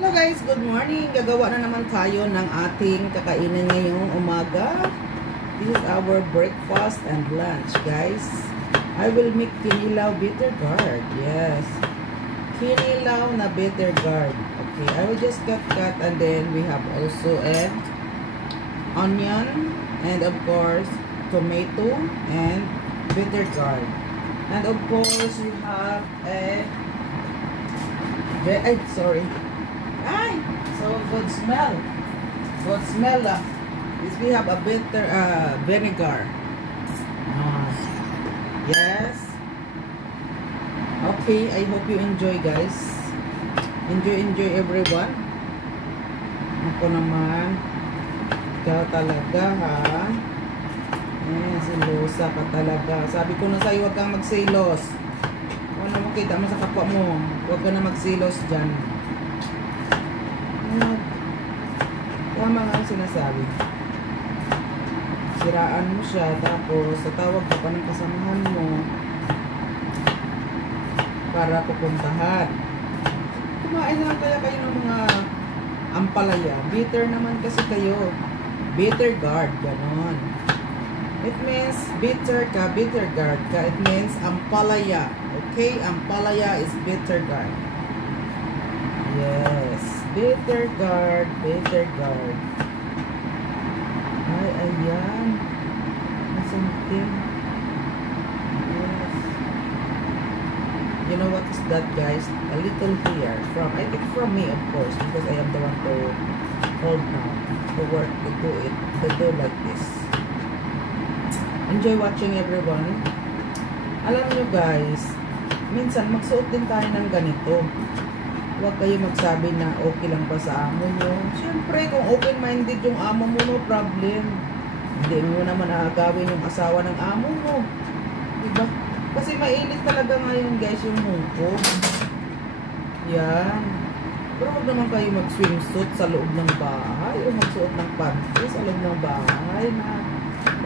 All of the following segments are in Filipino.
Hello guys, good morning. Gagawa na naman tayo ng ating kakainin ngayong umaga. This is our breakfast and lunch, guys. I will make kinilaw bitter gourd. Yes. Kinilaw na bitter gourd. Okay, I will just cut and then we have also an onion and of course tomato and bitter gourd. And of course we have a Ay, so good smell. Good smell. Is we have a bitter vinegar. Yes. Okay, I hope you enjoy, guys. Enjoy everyone. Ako naman. Ikaw talaga, ha? Silosa ka talaga. Sabi ko na sa'yo, huwag kang magsilos. Kung ano makita mo sa kapwa mo, huwag ka na magsilos dyan. Tama nga ang sinasabi. Siraan mo siya, tapos tatawag ka pa ng kasamahan mo para pupuntahan. Kumain na lang kaya kayo ng mga ampalaya. Bitter naman kasi kayo. Bitter gourd, ganon. It means bitter ka, bitter gourd ka. It means ampalaya. Okay? Ampalaya is bitter gourd. Yes. Bitter gourd, bitter gourd. Ay, ayan. Something. Yes. You know what is that, guys? A little here. I think from me, of course, because I am the one to hold now. To work, to do it. To do like this. Enjoy watching, everyone. Alam nyo, guys, minsan magsuot din tayo ng ganito. Huwag kayo magsabi na okay lang ba sa amo nyo. Siyempre, kung open-minded yung amo mo, no problem. Hindi mo naman aagawin yung asawa ng amo mo. Diba? Kasi mainit talaga ngayon, guys, yung mungko. Yan. Pero huwag naman kayo mag-swimsuit sa loob ng bahay o magsuot ng panty sa loob ng bahay na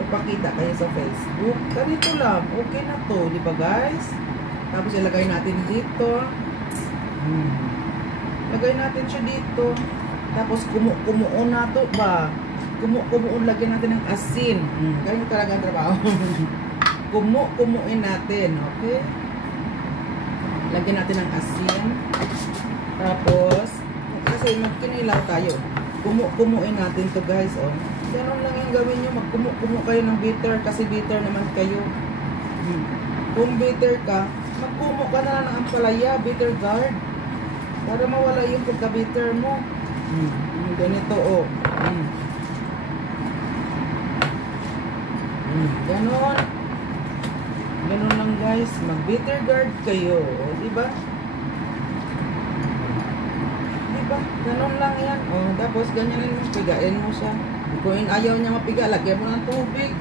magpakita kayo sa Facebook. Ganito lang. Okay na to. Diba, guys? Tapos ilagay natin dito. Lagay natin siya dito. Tapos kumuon na to ba? Kumuon, lagyan natin ng asin. Ganyan talaga ang trabaho. Kumuin natin. Okay? Lagyan natin ng asin. Tapos, kasi magkinilaw tayo. Kumuin natin to, guys. Oh. Ganun lang yung gawin nyo. Magkumu kayo ng bitter. Kasi bitter naman kayo. Kung bitter ka, magkumu ka na ng ampalaya. Bitter gourd. Para mawala yung pagka-bitter mo. Ganito, oh. Ganon. Ganon lang, guys. Mag-bitter gourd kayo. Diba? Diba? Ganon lang yan. Oh, tapos ganyan lang. Pigain mo siya. Kung ayaw niya mapiga, lagyan mo ng tubig.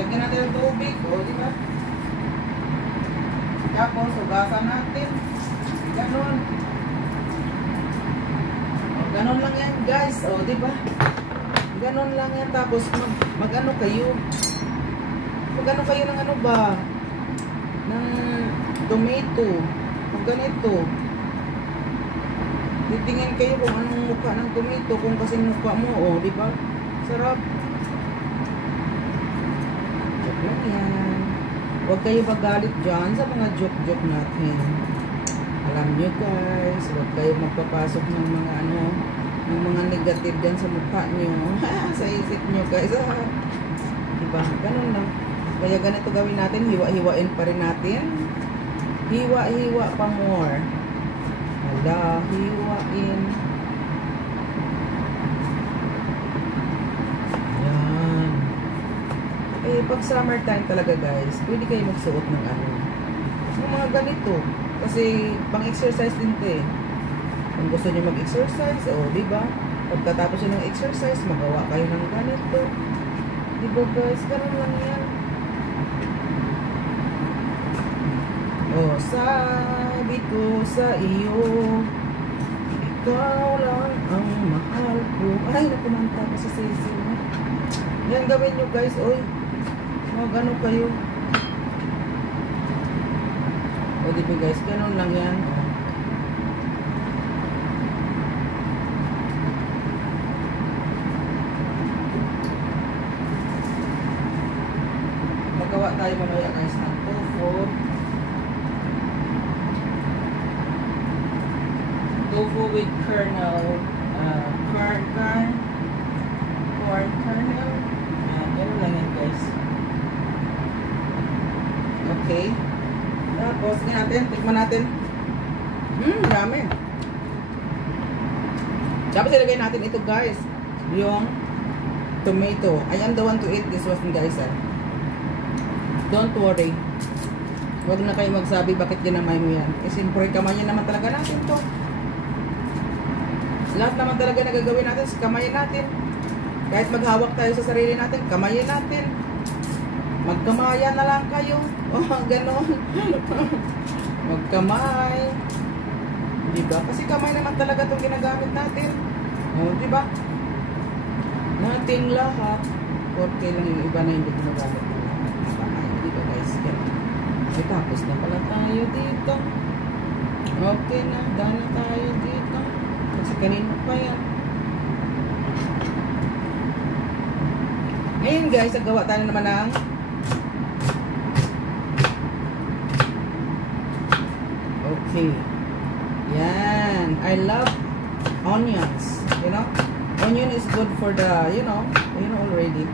Lagyan natin ng tubig. Oh, diba? Tapos, hugasan natin. Ganon. Ganon lang yan, guys. O, diba? Ganon lang yan. Tapos, mag-ano kayo? Mag-ano kayo ng ano ba? Ng tomato. Kung ganito. Titingin kayo kung anong mukha ng tomato. Kung kasing mukha mo, o, diba? Sarap. Joke lang yan. Huwag kayo magalit dyan sa mga joke-joke natin. Alam nyo, guys, huwag kayo magpapasok ng mga ano, ng mga negative dyan sa mukha nyo. Sa isip nyo, guys. Diba? Ganun lang. Kaya ganito gawin natin. Hiwa-hiwain pa rin natin. Hiwa-hiwa pa more. Hala, hiwain. Yan. Eh, pag summertime talaga, guys, pwede kayo magsuot ng ano. Yung mga ganito. Kasi, pang-exercise din ito eh. Kung gusto nyo mag-exercise, o, diba? Pagkatapos nyo ng exercise, magawa kayo ng ganito. Diba, guys? Ganun lang yan. O, sabi ko sa iyo, ikaw lang ang mahal ko. Ay, nakumanta ko sa sisi. Yan, gawin nyo, guys. Oy, mag-ano kayo. O, diba guys, ganun lang yan. tofu with kernel, corn kernel. Ganun lang yan guys. Okay. Tapos tikman natin. Dami. Tapos ilagay natin ito guys. Yung tomato. I am the one to eat this one guys. Don't worry. Huwag na kayo magsabi bakit ginamay mo yan. Kasi siyempre kamayin naman talaga natin to. Lahat naman talaga na gagawin natin sa kamayin natin. Kahit maghawak tayo sa sarili natin, kamayin natin. Magkamaya na lang kayo. Ganon. Magkamay. Diba? Kasi kamay naman talaga itong ginagamit natin. Diba? Nating lahat. Porque lang yung iba na hindi ginagamit. Diba guys? Tapos na pala tayo dito. Okay na. Daan na tayo dito. Kasi kanina pa yan. Ngayon guys, nagawa tayo naman ng okay. Yan. I love onions. You know? Onion is good for the, you know already.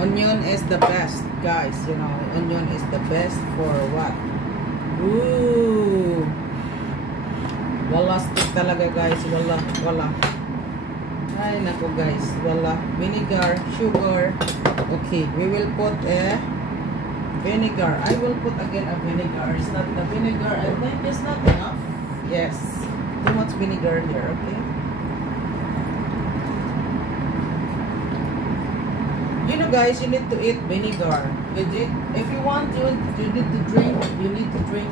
Onion is the best, guys. You know, onion is the best for what? Ooh. Wala stick talaga, guys. Wala. Ay, nako, guys. Wala. Vinegar, sugar. Okay, we will put a vinegar. I will put again a vinegar. It's not the vinegar. I think it's not enough. Yes. Too much vinegar here, okay? You know guys, you need to eat vinegar. If you want to, you need to drink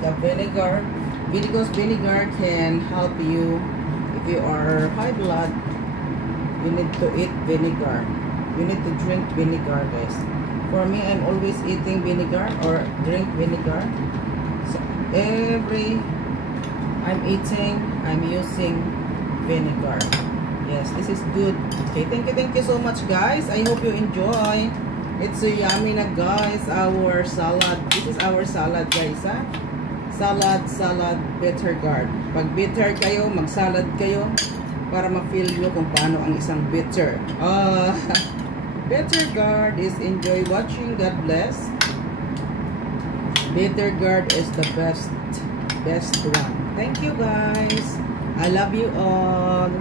a vinegar. Because vinegar can help you. If you are high blood, you need to eat vinegar. You need to drink vinegar, guys. For me, I'm always eating vinegar or drink vinegar. So I'm eating, I'm using vinegar. Yes, this is good. Okay, thank you so much, guys. I hope you enjoy. It's so yummy na, guys. Our salad. This is our salad, guys, ha? Salad, bitter gourd. Pag bitter kayo, mag-salad kayo para ma-feel nyo kung paano ang isang bitter. Bitter gourd is enjoy watching. God bless. Bitter gourd is the best one. Thank you, guys. I love you all.